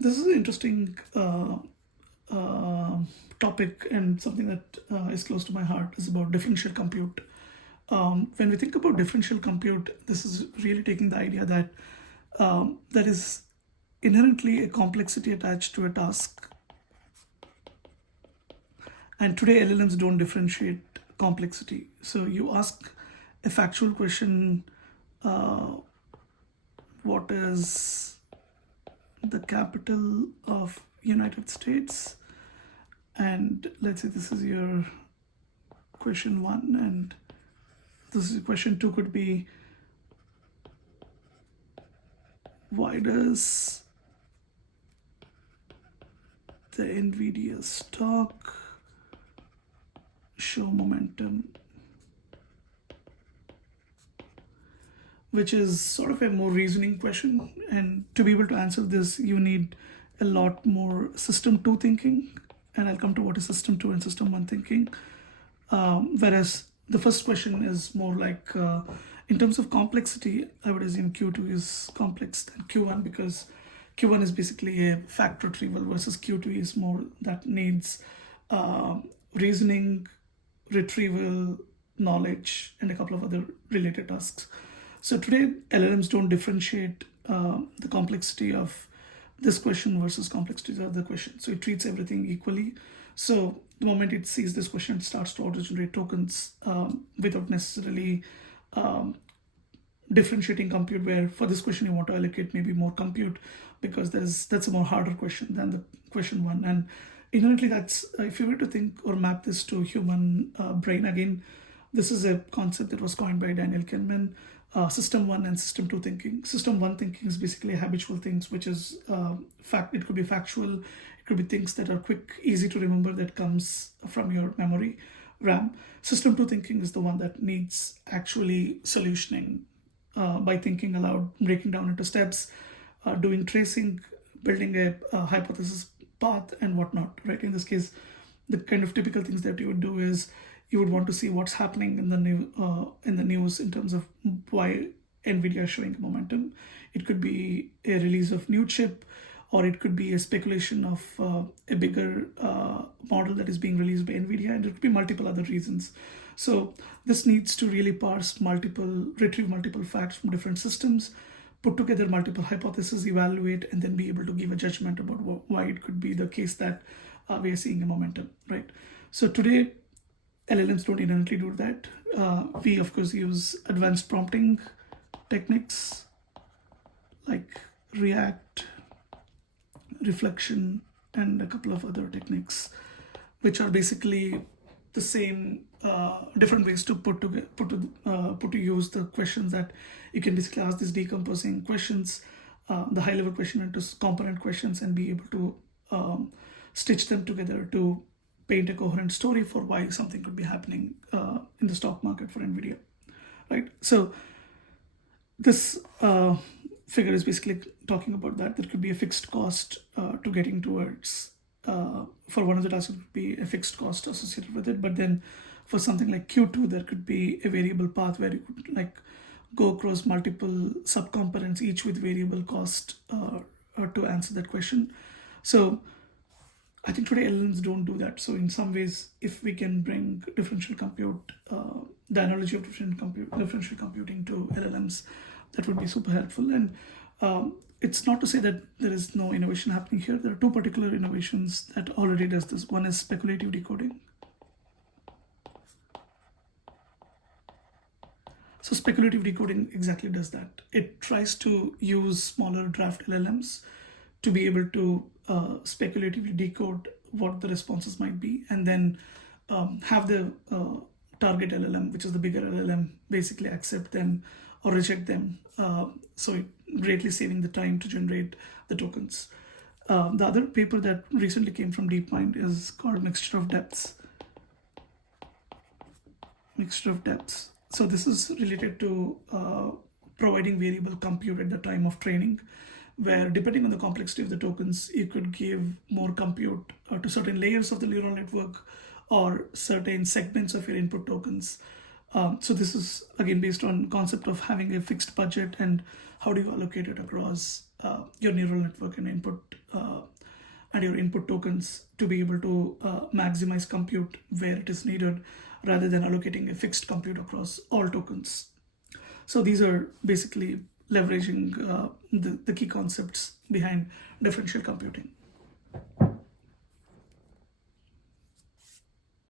This is an interesting topic, and something that is close to my heart is about differential compute. When we think about differential compute, this is really taking the idea that there is inherently a complexity attached to a task. And today LLMs don't differentiate complexity. So you ask a factual question, what is the capital of United States? And let's say this is your question 1, and this is question 2 could be, why does the NVIDIA stock show momentum? Which is sort of a more reasoning question, and to be able to answer this you need a lot more system 2 thinking, and I'll come to what is system 2 and system 1 thinking. Whereas the first question is more like, in terms of complexity, I would assume Q2 is complex than Q1, because Q1 is basically a fact retrieval versus Q2 is more that needs reasoning, retrieval, knowledge, and a couple of other related tasks. So today LLMs don't differentiate the complexity of this question versus complexity of the other question. So it treats everything equally. So the moment it sees this question, it starts to auto-generate tokens without necessarily differentiating compute, where for this question you want to allocate maybe more compute because that's a more harder question than the question 1. And inherently that's, if you were to think or map this to human brain, again, this is a concept that was coined by Daniel Kahneman. System 1 and system 2 thinking. System 1 thinking is basically habitual things, which is it could be factual, it could be things that are quick, easy to remember, that comes from your memory RAM. System 2 thinking is the one that needs actually solutioning by thinking aloud, breaking down into steps, doing tracing, building a hypothesis path and whatnot, right? In this case, the kind of typical things that you would do is you would want to see what's happening in the news in terms of why NVIDIA is showing momentum. It could be a release of new chip, or it could be a speculation of a bigger model that is being released by NVIDIA, and it could be multiple other reasons. So this needs to really retrieve multiple facts from different systems, put together multiple hypotheses, evaluate, and then be able to give a judgment about why it could be the case that we are seeing a momentum, right? So today, LLMs don't inherently do that. We, of course, use advanced prompting techniques like ReACT, reflection, and a couple of other techniques, which are basically the same, different ways to put to use the questions that you can basically ask these decomposing questions, the high-level question into component questions, and be able to stitch them together to paint a coherent story for why something could be happening in the stock market for NVIDIA, right? So this figure is basically talking about that. There could be a fixed cost to getting towards, for one of the tasks, it would be a fixed cost associated with it. But then for something like Q2, there could be a variable path where you could like go across multiple subcomponents, each with variable cost to answer that question. So I think today LLMs don't do that. So in some ways, if we can bring differential compute, the analogy of differential computing to LLMs, that would be super helpful. And it's not to say that there is no innovation happening here. There are two particular innovations that already does this. One is speculative decoding. So speculative decoding exactly does that. It tries to use smaller draft LLMs to be able to speculatively decode what the responses might be, and then have the target LLM, which is the bigger LLM, basically accept them or reject them. So it greatly saving the time to generate the tokens. The other paper that recently came from DeepMind is called Mixture of Depths. So this is related to providing variable compute at the time of training, where depending on the complexity of the tokens, you could give more compute to certain layers of the neural network or certain segments of your input tokens. So this is again based on concept of having a fixed budget and how do you allocate it across your neural network and input and your input tokens to be able to maximize compute where it is needed rather than allocating a fixed compute across all tokens. So these are basically leveraging the key concepts behind differential computing.